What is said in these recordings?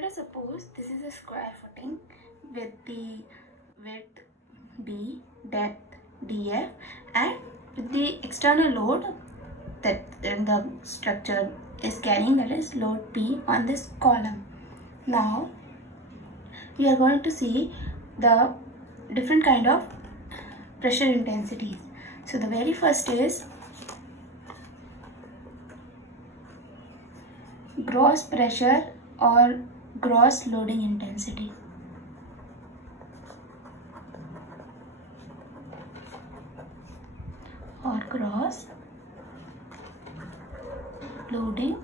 Let us suppose this is a square footing with the width d, depth df, and with the external load that the structure is carrying, that is load P on this column. Now we are going to see the different kind of pressure intensities. So the very first is gross pressure or gross loading intensity. Or gross loading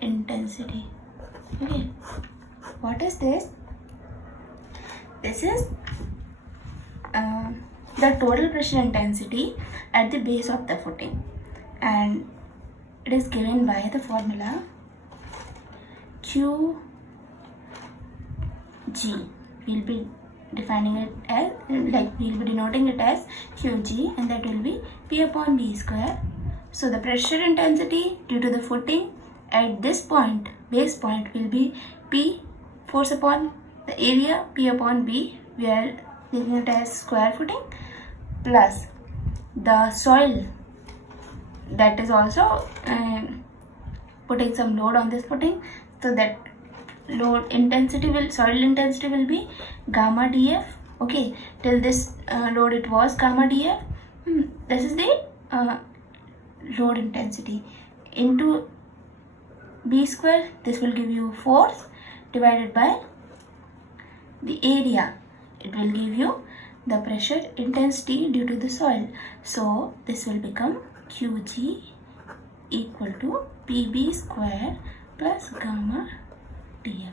intensity. Okay, what is this? This is the total pressure intensity at the base of the footing, and it is given by the formula QG. We'll be defining it as, we'll be denoting it as QG, and that will be P upon V square. So the pressure intensity due to the footing at this point, base point, will be P, force upon the area, P upon V, we are giving it as square footing, plus the soil that is also putting some load on this footing, so that load intensity will, soil intensity will be gamma df. Okay, till this load it was gamma df. This is the load intensity into B square. This will give you force divided by the area. It will give you the pressure intensity due to the soil. So this will become QG equal to PB square plus gamma df.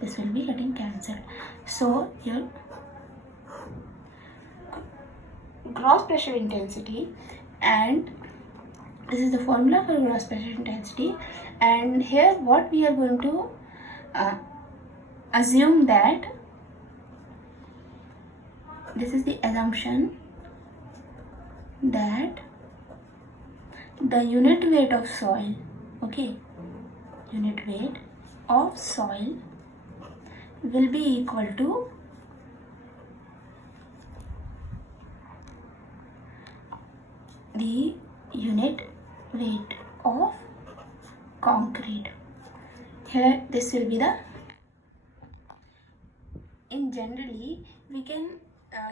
This will be getting cancelled. So your gross pressure intensity, and this is the formula for gross pressure intensity, and here what we are going to assume that this is the assumption that the unit weight of soil, okay, unit weight of soil will be equal to the unit weight of concrete. Here this will be the, in generally we can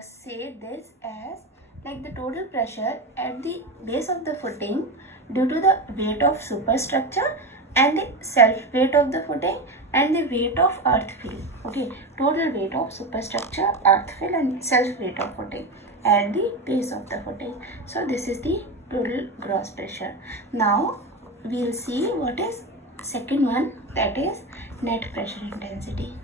say this as like the total pressure at the base of the footing due to the weight of superstructure and the self weight of the footing and the weight of earth fill. Okay, total weight of superstructure, earth fill, and self weight of footing at the base of the footing. So this is the total gross pressure. Now we will see what is second one, that is net pressure intensity.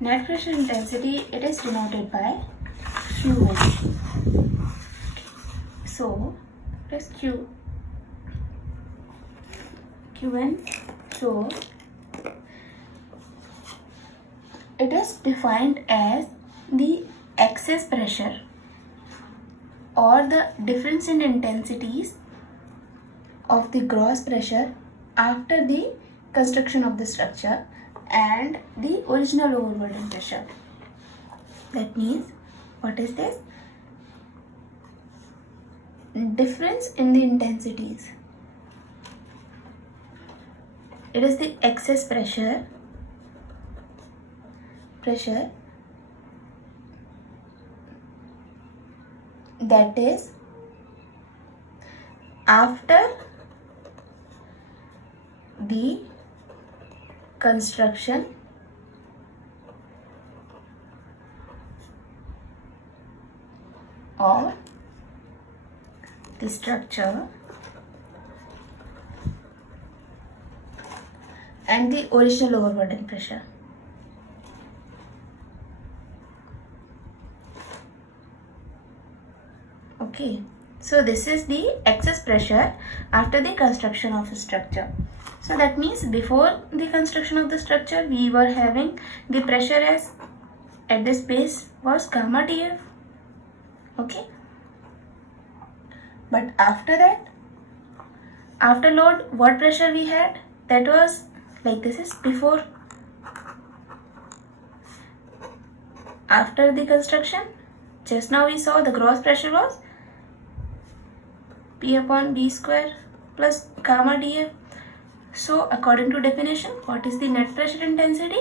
Net pressure intensity, it is denoted by QH. So it is Qn. So it is defined as the excess pressure or the difference in intensities of the gross pressure after the construction of the structure and the original overburden pressure. That means, what is this? Difference in the intensities. It is the excess pressure that is after the construction of the structure and the original overburden pressure. Okay, so this is the excess pressure after the construction of a structure. So that means before the construction of the structure, we were having the pressure as at this base was gamma df, Okay, but after that, after load, what pressure we had? That was like this is before. After the construction, just now we saw the gross pressure was P upon B square plus gamma dF. So according to definition, what is the net pressure intensity?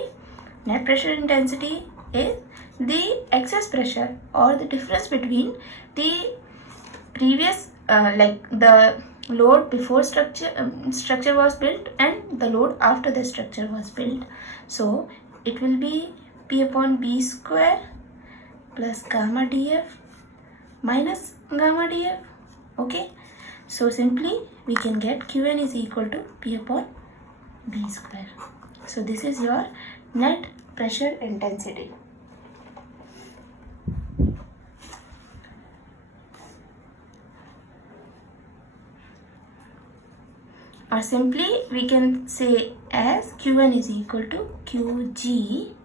Net pressure intensity is the excess pressure or the difference between the previous like the load before structure was built and the load after the structure was built. So it will be P upon B square plus gamma dF minus gamma dF. Okay, so simply we can get Qn is equal to P upon B square. So this is your net pressure intensity. Or simply we can say as Qn is equal to Qg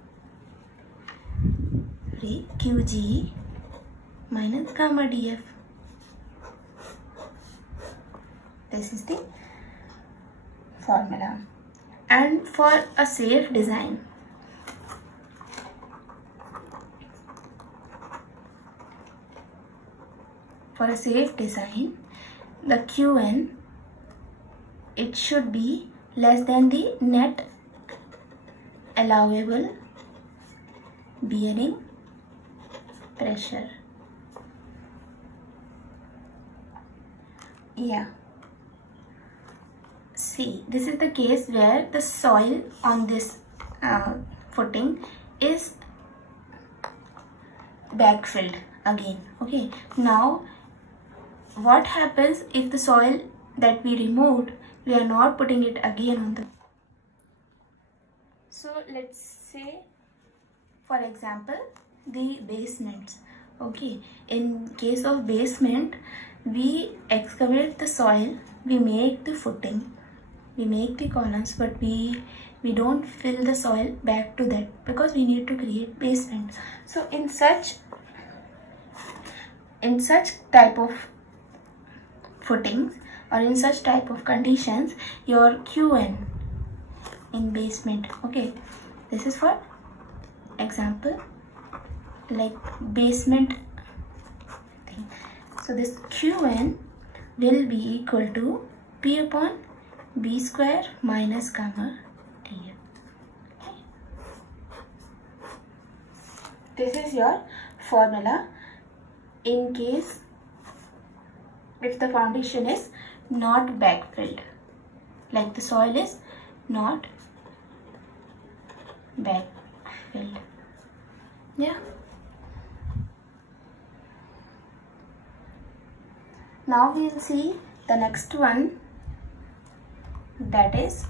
minus gamma dF. This is the formula. And for a safe design, the Qn, it should be less than the net allowable bearing pressure. Yeah. See, this is the case where the soil on this footing is backfilled again. Okay, now what happens if the soil that we removed, we are not putting it again on the. So let's say, for example, the basements. Okay, in case of basement, we excavate the soil, we make the footing, we make the columns, but we don't fill the soil back to that because we need to create basement. So in such type of footings or in such type of conditions, your Qn in basement, okay, this is for example like basement thing. So this Qn will be equal to P upon B square minus gamma dF. Okay. This is your formula in case if the foundation is not backfilled, like the soil is not backfilled. Yeah. Now we will see the next one, that is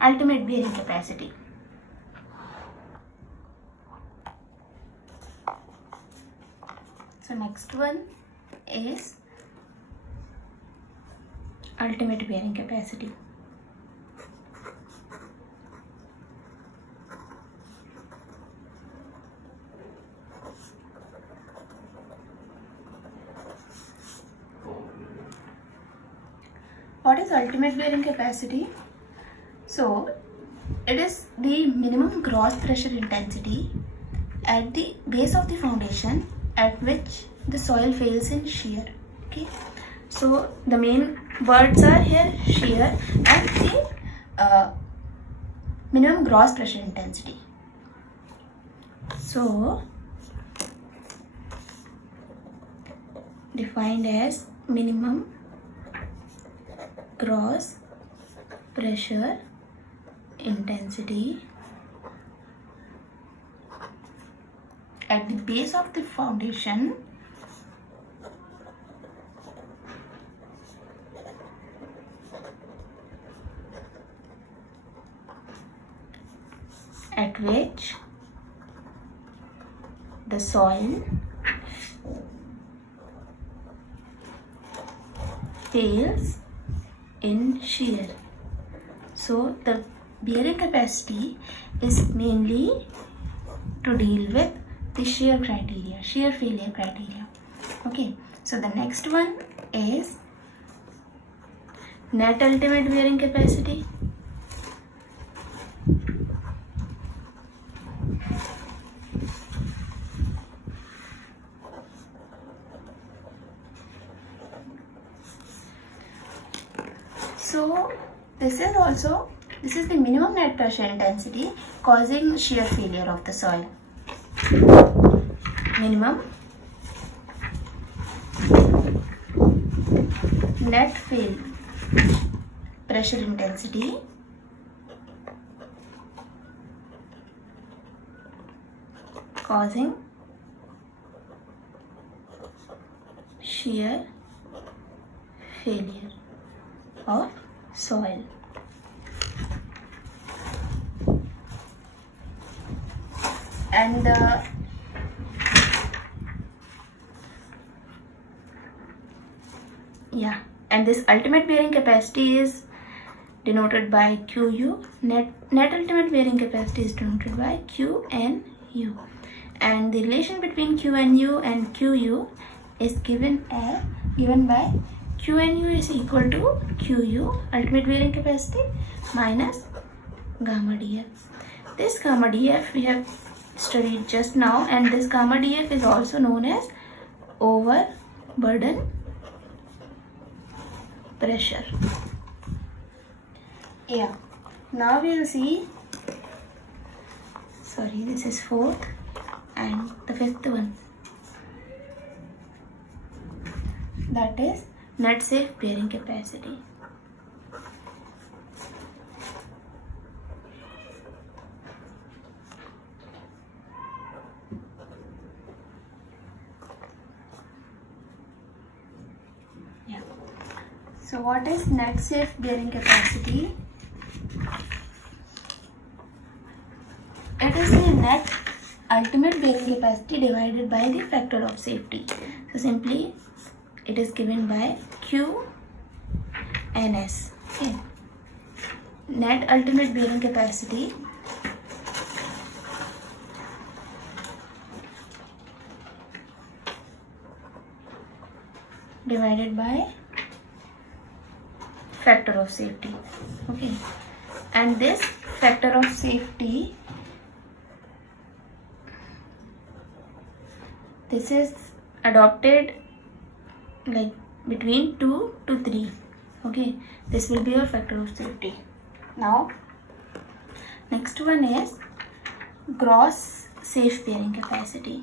ultimate bearing capacity. So next one is ultimate bearing capacity. What is ultimate bearing capacity? So it is the minimum gross pressure intensity at the base of the foundation at which the soil fails in shear. Okay, so the main words are here shear and the minimum gross pressure intensity. So defined as minimum gross pressure intensity at the base of the foundation at which the soil fails in shear. So the bearing capacity is mainly to deal with the shear criteria, shear failure criteria. Okay, so the next one is net ultimate bearing capacity. So this is the minimum net pressure intensity causing shear failure of the soil. Minimum net pressure intensity causing shear failure of soil. And and this ultimate bearing capacity is denoted by QU. Net ultimate bearing capacity is denoted by QNU, and the relation between QNU and QU is given by QNU is equal to QU, ultimate bearing capacity, minus gamma dF. This gamma dF we have studied just now, and this gamma dF is also known as overburden pressure. Yeah, now we will see, this is fourth and the fifth one, that is net safe bearing capacity. So what is net safe bearing capacity? It is the net ultimate bearing capacity divided by the factor of safety. So simply it is given by QNS. Okay. Net ultimate bearing capacity divided by factor of safety. Okay, and this factor of safety, this is adopted like between 2 to 3. Okay, this will be your factor of safety. Now next one is gross safe bearing capacity.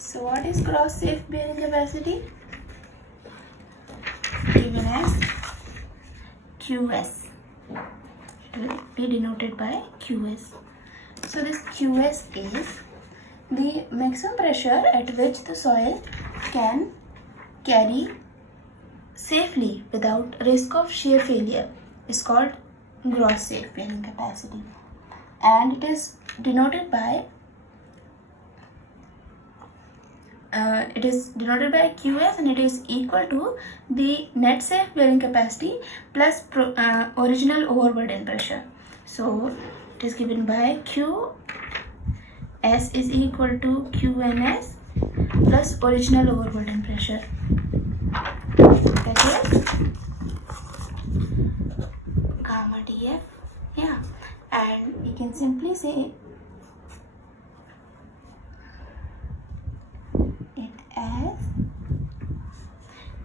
So what is gross safe bearing capacity? Given as QS. It will be denoted by QS. So this QS is the maximum pressure at which the soil can carry safely without risk of shear failure is called gross safe bearing capacity, and it is denoted by QS, and it is equal to the net safe bearing capacity plus original overburden pressure. So it is given by QS is equal to QNS plus original overburden pressure. That is gamma dF. Yeah, and we can simply say as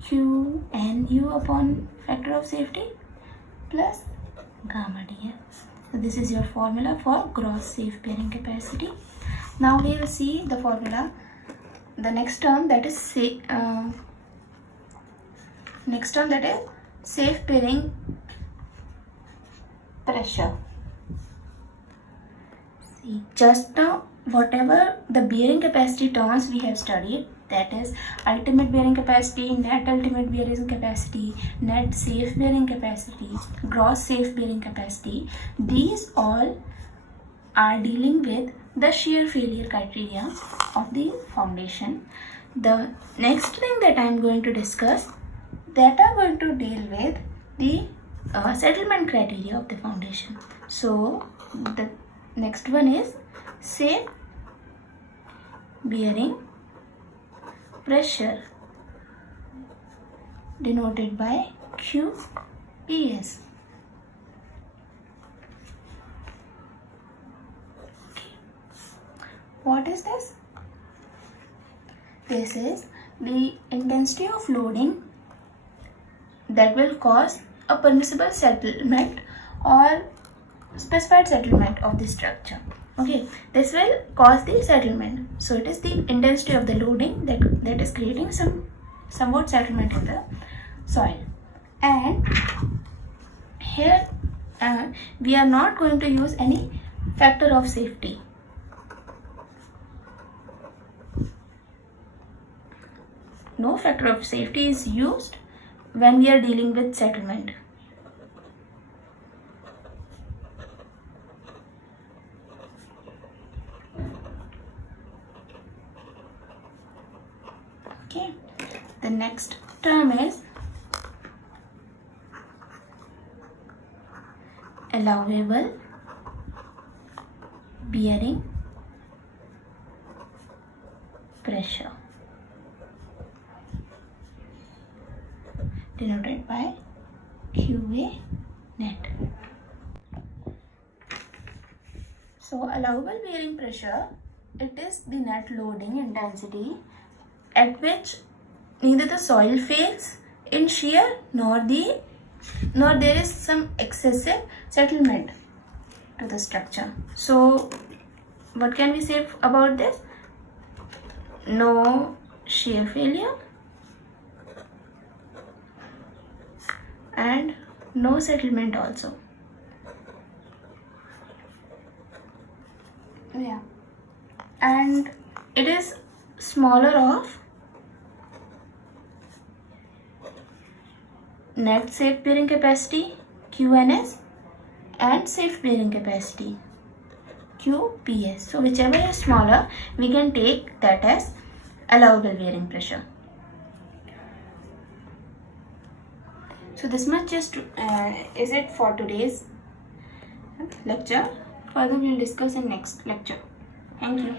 QNU upon factor of safety plus gamma dF. So this is your formula for gross safe bearing capacity. Now we will see the formula, the next term, that is safe bearing pressure. See, just now whatever the bearing capacity terms we have studied, that is ultimate bearing capacity, net ultimate bearing capacity, net safe bearing capacity, gross safe bearing capacity, these all are dealing with the shear failure criteria of the foundation. The next thing that I am going to discuss, that are going to deal with the settlement criteria of the foundation. So the next one is safe bearing pressure, denoted by QPS. What is this? This is the intensity of loading that will cause a permissible settlement or specified settlement of the structure. Okay, this will cause the settlement. So it is the intensity of the loading that is creating somewhat settlement in the soil. And here we are not going to use any factor of safety. No factor of safety is used when we are dealing with settlement. Okay, the next term is allowable bearing pressure, denoted by QA net. So allowable bearing pressure, it is the net loading intensity at which neither the soil fails in shear nor there is some excessive settlement to the structure. So what can we say about this? No shear failure and no settlement also. Yeah, and it is smaller of net safe bearing capacity QNS and safe bearing capacity QPS. So whichever is smaller, we can take that as allowable bearing pressure. So this much just is it for today's lecture. Further we will discuss in next lecture. Thank you.